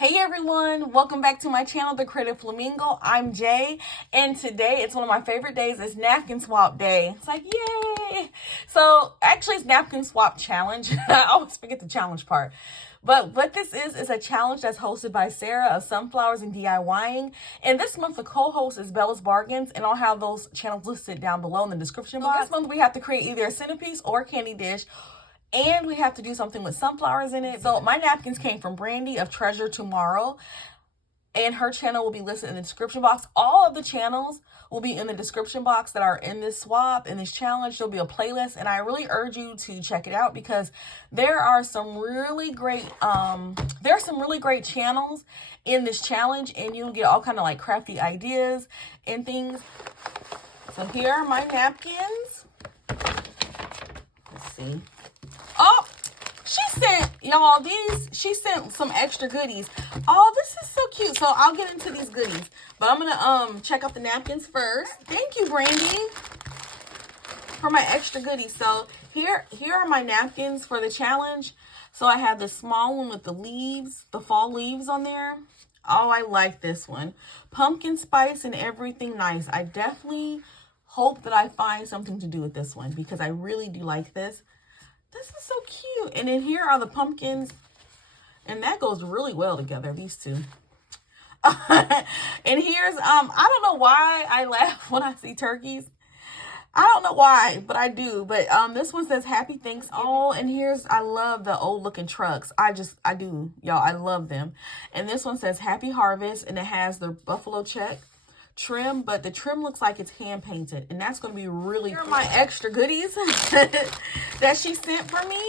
Hey everyone, welcome back to my channel, The Creative Flamingo. I'm Jay, and today it's one of my favorite days. It's napkin swap day. It's like, yay! So actually it's napkin swap challenge. I always forget the challenge part. But what this is a challenge that's hosted by Sarah of Sunflowers and DIYing. And this month the co-host is Bella's Bargains, and I'll have those channels listed down below in the description box. This month we have to create either a centerpiece or a candy dish. And we have to do something with sunflowers in it. So my napkins came from Brandy of Treasure Tomorrow. And her channel will be listed in the description box. All of the channels will be in the description box that are in this swap, in this challenge. There'll be a playlist. And I really urge you to check it out because there are some really great, channels in this challenge. And you'll get all kind of like crafty ideas and things. So here are my napkins. Let's see. Oh, she sent some extra goodies. Oh, this is so cute. So I'll get into these goodies. But I'm going to check out the napkins first. Thank you, Brandy, for my extra goodies. So here are my napkins for the challenge. So I have the small one with the leaves, the fall leaves on there. Oh, I like this one. Pumpkin spice and everything nice. I definitely hope that I find something to do with this one because I really do like this. This is so cute. And then here are the pumpkins. And that goes really well together, these two. And here's, I don't know why I laugh when I see turkeys. I don't know why, but I do. But this one says Happy Thanksgiving. Oh, and here's, I love the old looking trucks. I do. Y'all, I love them. And this one says Happy Harvest. And it has the buffalo check trim, but the trim looks like it's hand painted, and that's going to be really cool. Here are my extra goodies that she sent for me.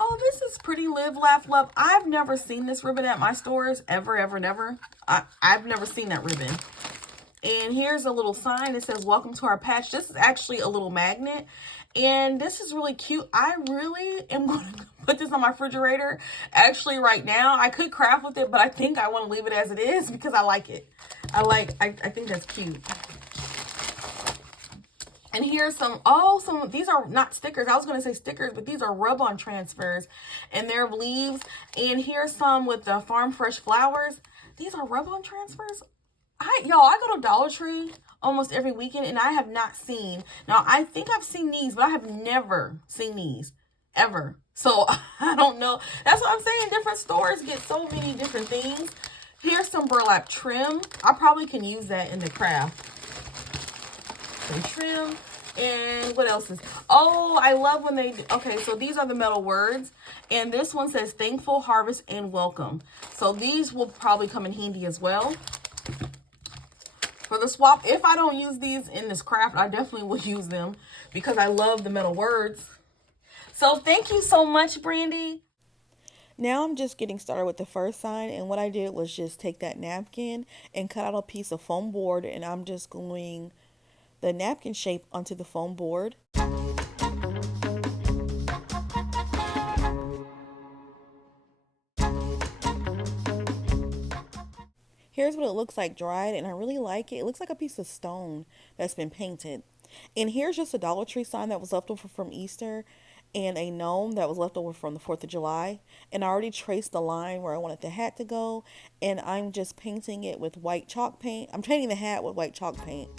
Oh, this is pretty. Live, laugh, love. I've never seen this ribbon at my stores ever, never. I've never seen that ribbon. And here's a little sign that says welcome to our patch. This is actually a little magnet, and this is really cute. I really am going to put this on my refrigerator actually right now. I could craft with it, but I think I want to leave it as it is because I like it. I think that's cute. And here's some, these are not stickers. I was going to say stickers, but these are rub-on transfers, and they're leaves. And here's some with the Farm Fresh flowers. These are rub-on transfers. I go to Dollar Tree almost every weekend, and I have not seen. Now, I think I've seen these, but I have never seen these, ever. So, I don't know. That's what I'm saying. Different stores get so many different things. Here's some burlap trim. I probably can use that in the craft. Some trim. And what else is... Oh, I love when they... Okay, so these are the metal words. And this one says Thankful, Harvest, and Welcome. So, these will probably come in handy as well. For the swap, if I don't use these in this craft, I definitely will use them because I love the metal words. So thank you so much, Brandy. Now I'm just getting started with the first sign, and what I did was just take that napkin and cut out a piece of foam board, and I'm just gluing the napkin shape onto the foam board. Here's what it looks like dried, and I really like it. It looks like a piece of stone that's been painted. And here's just a Dollar Tree sign that was left over from Easter, and a gnome that was left over from the 4th of July. And I already traced the line where I wanted the hat to go, and I'm just painting it with white chalk paint. I'm painting the hat with white chalk paint.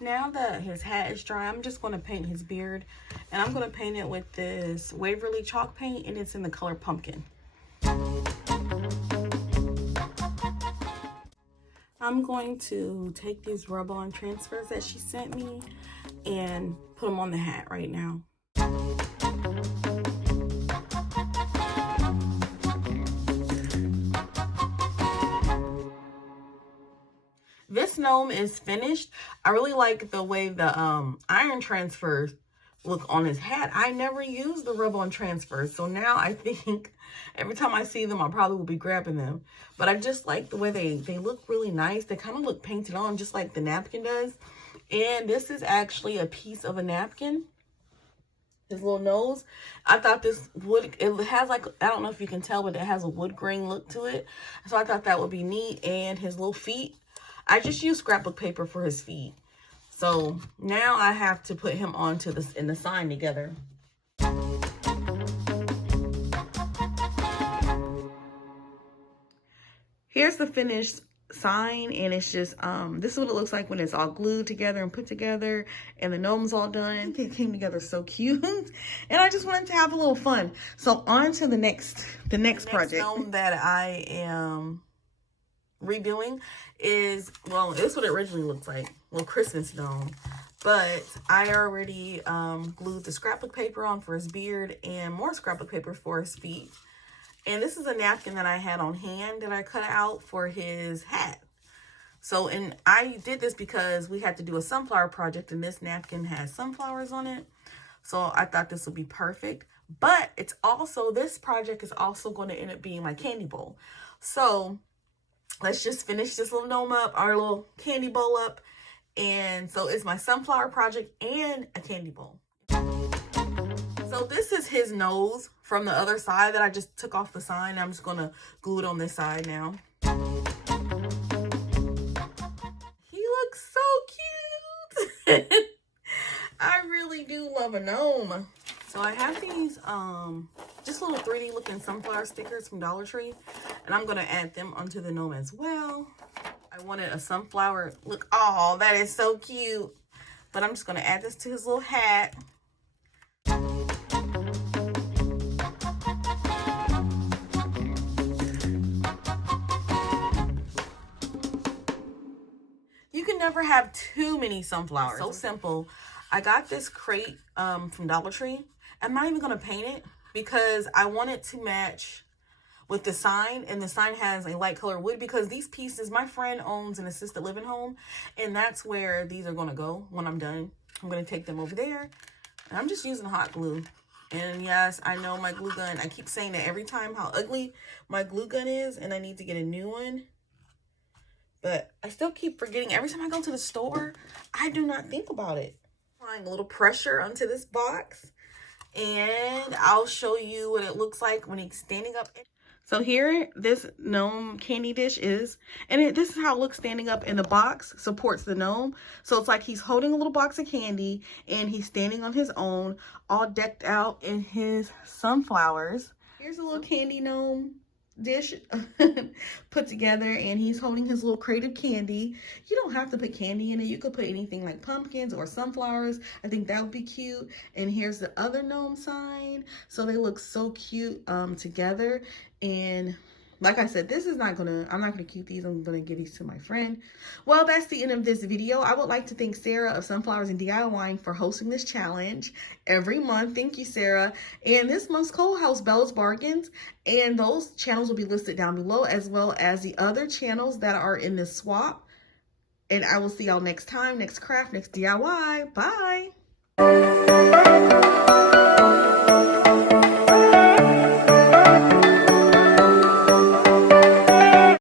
Now that his hat is dry, I'm just going to paint his beard, and I'm going to paint it with this Waverly chalk paint, and it's in the color pumpkin. I'm going to take these rub-on transfers that she sent me and put them on the hat right now. This gnome is finished. I really like the way the iron transfers look on his hat. I never used the rub-on transfers, so now I think every time I see them, I probably will be grabbing them. But I just like the way they look really nice. They kind of look painted on just like the napkin does. And this is actually a piece of a napkin. His little nose. I thought this would, it has like, I don't know if you can tell, but it has a wood grain look to it. So I thought that would be neat. And his little feet. I just used scrapbook paper for his feet. So now I have to put him onto this in the sign together. Here's the finished sign, and it's just this is what it looks like when it's all glued together and put together and the gnome's all done. It came together so cute. And I just wanted to have a little fun. So on to the next project. The gnome that I am redoing is, well, this is what it originally looks like. Well, Christmas gnome. But I already glued the scrapbook paper on for his beard and more scrapbook paper for his feet. And this is a napkin that I had on hand that I cut out for his hat. So, and I did this because we had to do a sunflower project, and this napkin has sunflowers on it. So I thought this would be perfect. But it's also, this project is also going to end up being my candy bowl. So let's just finish this little gnome up, our little candy bowl up. And so it's my sunflower project and a candy bowl. So this is his nose from the other side that I just took off the sign. I'm just going to glue it on this side now. He looks so cute. I really do love a gnome. So I have these just little 3D looking sunflower stickers from Dollar Tree. And I'm going to add them onto the gnome as well. I wanted a sunflower look. Oh, that is so cute. But I'm just going to add this to his little hat. You can never have too many sunflowers. So simple. I got this crate from Dollar Tree. I'm not even going to paint it because I want it to match with the sign, and the sign has a light color wood because these pieces, my friend owns an assisted living home, and that's where these are going to go when I'm done. I'm going to take them over there, and I'm just using hot glue. And yes, I know my glue gun, I keep saying that every time how ugly my glue gun is, and I need to get a new one. But I still keep forgetting. Every time I go to the store, I do not think about it. Applying a little pressure onto this box, and I'll show you what it looks like when he's standing up. So here, this gnome candy dish is, and this is how it looks standing up, and the box supports the gnome. So it's like he's holding a little box of candy, and he's standing on his own, all decked out in his sunflowers. Here's a little candy gnome dish put together, and he's holding his little crate of candy. You don't have to put candy in it. You could put anything like pumpkins or sunflowers. I think that would be cute. And here's the other gnome sign. So they look so cute together. And like I said, I'm not gonna keep these. I'm gonna give these to my friend. Well, that's the end of this video. I would like to thank Sarah of Sunflowers and DIYing for hosting this challenge every month. Thank you, Sarah. And this month's Cohost, Bella's Bargains, and those channels will be listed down below, as well as the other channels that are in this swap. And I will see y'all next time, next craft, next DIY. Bye.